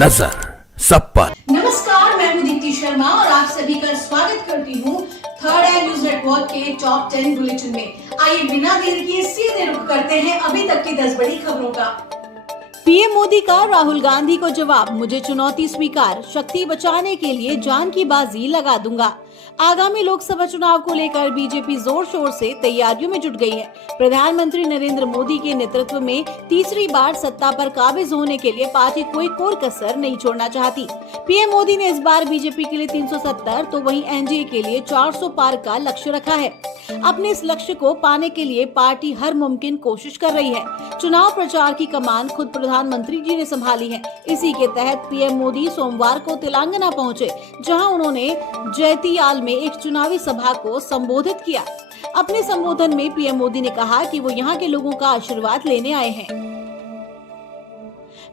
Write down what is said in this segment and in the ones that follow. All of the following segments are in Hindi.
नजर सब पर। नमस्कार, मैं हूं दीप्ति शर्मा और आप सभी का स्वागत करती हूं थर्ड आई न्यूज नेटवर्क के टॉप 10 बुलेटिन में। आइए बिना देर किए सीधे रुख करते हैं अभी तक की 10 बड़ी खबरों का। पीएम मोदी का राहुल गांधी को जवाब, मुझे चुनौती स्वीकार, शक्ति बचाने के लिए जान की बाजी लगा दूंगा। आगामी लोकसभा चुनाव को लेकर बीजेपी जोर शोर से तैयारियों में जुट गई है। प्रधानमंत्री नरेंद्र मोदी के नेतृत्व में तीसरी बार सत्ता पर काबिज होने के लिए पार्टी कोई कसर नहीं छोड़ना चाहती। पीएम मोदी ने इस बार बीजेपी के लिए 370 तो वहीं एनडीए के लिए 400 पार का लक्ष्य रखा है। अपने इस लक्ष्य को पाने के लिए पार्टी हर मुमकिन कोशिश कर रही है। चुनाव प्रचार की कमान खुद प्रधानमंत्री जी ने संभाली है। इसी के तहत पीएम मोदी सोमवार को तेलंगाना पहुंचे, जहां उन्होंने जैतियाल में एक चुनावी सभा को संबोधित किया। अपने संबोधन में पीएम मोदी ने कहा कि वो यहाँ के लोगों का आशीर्वाद लेने आए हैं।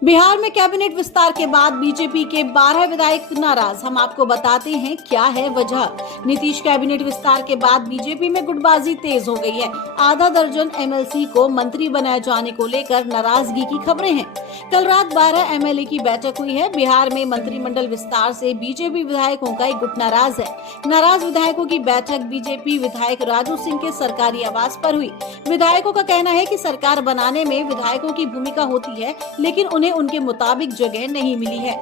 बिहार में कैबिनेट विस्तार के बाद बीजेपी के 12 विधायक नाराज, हम आपको बताते हैं क्या है वजह। नीतीश कैबिनेट विस्तार के बाद बीजेपी में गुटबाजी तेज हो गई है। आधा दर्जन एमएलसी को मंत्री बनाए जाने को लेकर नाराजगी की खबरें हैं। कल रात 12 एमएलए की बैठक हुई है। बिहार में मंत्रिमंडल विस्तार से बीजेपी विधायकों का एक गुट नाराज है। नाराज विधायकों की बैठक बीजेपी विधायक राजू सिंह के सरकारी आवास पर हुई। विधायकों का कहना है कि सरकार बनाने में विधायकों की भूमिका होती है, लेकिन उन्हें उनके मुताबिक जगह नहीं मिली है।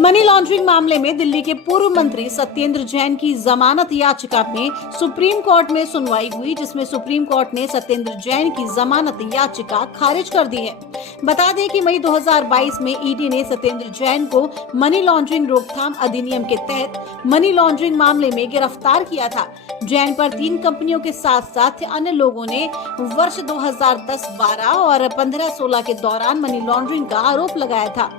मनी लॉन्ड्रिंग मामले में दिल्ली के पूर्व मंत्री सत्येंद्र जैन की जमानत याचिका में सुप्रीम कोर्ट में सुनवाई हुई, जिसमें सुप्रीम कोर्ट ने सत्येंद्र जैन की जमानत याचिका खारिज कर दी है। बता दें कि मई 2022 में ईडी ने सत्येंद्र जैन को मनी लॉन्ड्रिंग रोकथाम अधिनियम के तहत मनी लॉन्ड्रिंग मामले में गिरफ्तार किया था। जैन पर 3 कंपनियों के साथ साथ अन्य लोगों ने वर्ष 2010-12 और 15-16 के दौरान मनी लॉन्ड्रिंग का आरोप लगाया था।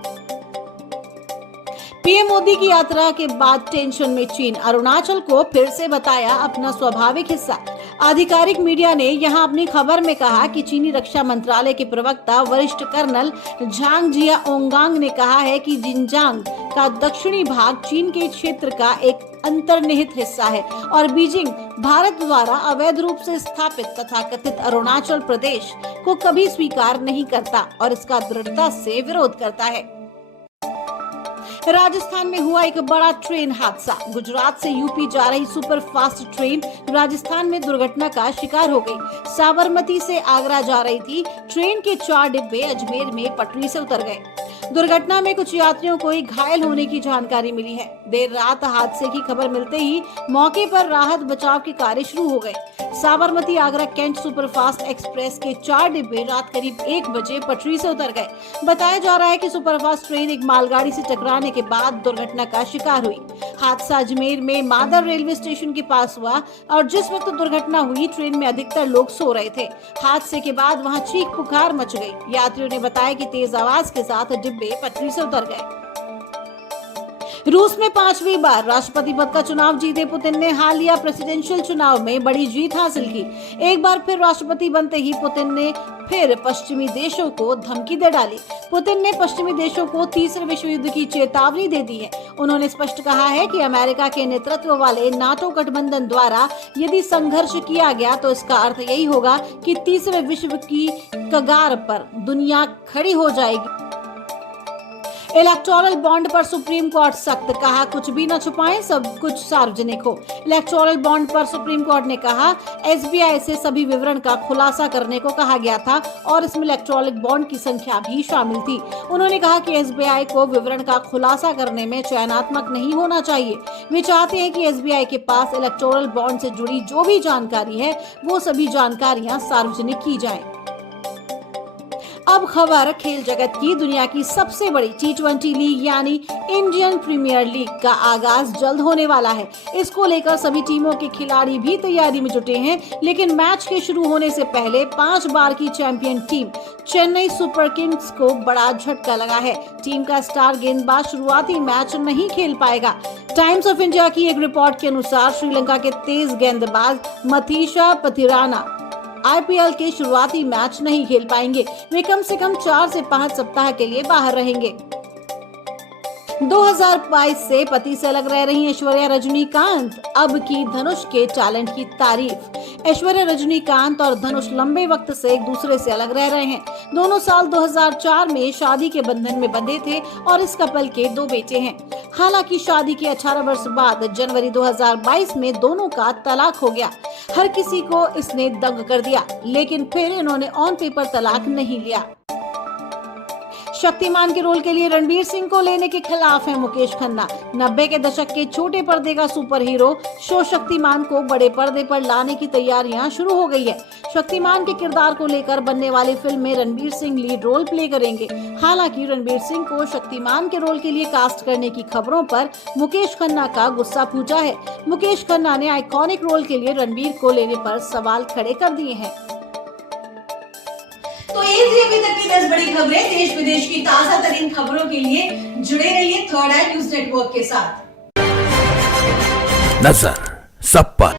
पीएम मोदी की यात्रा के बाद टेंशन में चीन, अरुणाचल को फिर से बताया अपना स्वाभाविक हिस्सा। आधिकारिक मीडिया ने यहां अपनी खबर में कहा कि चीनी रक्षा मंत्रालय के प्रवक्ता वरिष्ठ कर्नल झांग जियाओंगांग ने कहा है कि जिनजियांग का दक्षिणी भाग चीन के क्षेत्र का एक अंतर्निहित हिस्सा है और बीजिंग भारत द्वारा अवैध रूप से स्थापित तथा कथित अरुणाचल प्रदेश को कभी स्वीकार नहीं करता और इसका दृढ़ता से विरोध करता है। राजस्थान में हुआ एक बड़ा ट्रेन हादसा। गुजरात से यूपी जा रही सुपर फास्ट ट्रेन राजस्थान में दुर्घटना का शिकार हो गई। साबरमती से आगरा जा रही थी। ट्रेन के 4 डिब्बे अजमेर में पटरी से उतर गए। दुर्घटना में कुछ यात्रियों को घायल होने की जानकारी मिली है। देर रात हादसे की खबर मिलते ही मौके पर राहत बचाव के कार्य शुरू हो गए। Sabarmati Agra Cantt superfast express के 4 डिब्बे रात करीब 1 बजे पटरी से उतर गए। बताया जा रहा है कि सुपरफास्ट ट्रेन एक मालगाड़ी से टकराने के बाद दुर्घटना का शिकार हुई। हादसा अजमेर में मादर रेलवे स्टेशन के पास हुआ और जिस वक्त दुर्घटना हुई ट्रेन में अधिकतर लोग सो रहे थे। हादसे के बाद वहां चीख पुकार मच गई। यात्रियों ने बताया कि तेज आवाज के साथ डिब्बे पटरी से उतर गए। रूस में 5वीं बार राष्ट्रपति पद का चुनाव जीते पुतिन ने हालिया प्रेसिडेंशियल चुनाव में बड़ी जीत हासिल की। एक बार फिर राष्ट्रपति बनते ही पुतिन ने फिर पश्चिमी देशों को धमकी दे डाली। पुतिन ने पश्चिमी देशों को तीसरे विश्व युद्ध की चेतावनी दे दी है। उन्होंने स्पष्ट कहा है कि अमेरिका के नेतृत्व वाले नाटो गठबंधन द्वारा यदि संघर्ष किया गया तो इसका अर्थ यही होगा कि तीसरे विश्व की कगार पर दुनिया खड़ी हो जाएगी। इलेक्टोरल बॉन्ड पर सुप्रीम कोर्ट सख्त, कहा कुछ भी न छुपाएं, सब कुछ सार्वजनिक हो। इलेक्टोरल बॉन्ड पर सुप्रीम कोर्ट ने कहा एसबीआई से सभी विवरण का खुलासा करने को कहा गया था और इसमें इलेक्टोरल बॉन्ड की संख्या भी शामिल थी। उन्होंने कहा कि एसबीआई को विवरण का खुलासा करने में चयनात्मक नहीं होना चाहिए। वे चाहते हैं कि एसबीआई के पास इलेक्टोरल बॉन्ड से जुड़ी जो भी जानकारी है वो सभी जानकारियां सार्वजनिक की जाएं। अब खबर खेल जगत की। दुनिया की सबसे बड़ी T20 लीग यानी इंडियन प्रीमियर लीग का आगाज जल्द होने वाला है। इसको लेकर सभी टीमों के खिलाड़ी भी तैयारी में जुटे हैं, लेकिन मैच के शुरू होने से पहले 5 बार की champion team Chennai super Kings को बड़ा झटका लगा है। टीम का स्टार गेंदबाज शुरुआती मैच नहीं खेल पाएगा। टाइम्स ऑफ इंडिया की एक रिपोर्ट के अनुसार श्रीलंका के तेज गेंदबाज मथीशा पथिराना आईपीएल के शुरुआती मैच नहीं खेल पाएंगे। वे कम से कम 4 से 5 सप्ताह के लिए बाहर रहेंगे। 2022 से पति से अलग रह रही ऐश्वर्या रजनीकांत अब की धनुष के टैलेंट की तारीफ। ऐश्वर्या रजनीकांत और धनुष लंबे वक्त से एक दूसरे से अलग रह रहे हैं। दोनों साल 2004 में शादी के बंधन में बंधे थे और इस कपल के 2 बेटे हैं। हालांकि शादी के 18 वर्ष बाद जनवरी 2022 में दोनों का तलाक हो गया। हर किसी को इसने दंग कर दिया, लेकिन फिर इन्होंने ऑन पेपर तलाक नहीं लिया। शक्तिमान के रोल के लिए रणवीर सिंह को लेने के खिलाफ है मुकेश खन्ना। 90 के दशक के छोटे पर्दे का सुपर हीरो शो शक्तिमान को बड़े पर्दे पर लाने की तैयारियां शुरू हो गई है। शक्तिमान के किरदार को लेकर बनने वाली फिल्म में Ranveer Singh lead role play करेंगे। हालांकि रणवीर सिंह को शक्तिमान के रोल के लिए कास्ट करने की खबरों पर मुकेश खन्ना का गुस्सा फूटा है। मुकेश खन्ना ने आइकॉनिक रोल के लिए रणवीर को लेने पर सवाल खड़े कर दिए हैं। तो ये थी अभी तक की 10 बड़ी खबरें। देश विदेश की ताजा तरीन खबरों के लिए जुड़े रहिए थर्ड आई न्यूज नेटवर्क के साथ। नजर सब पर।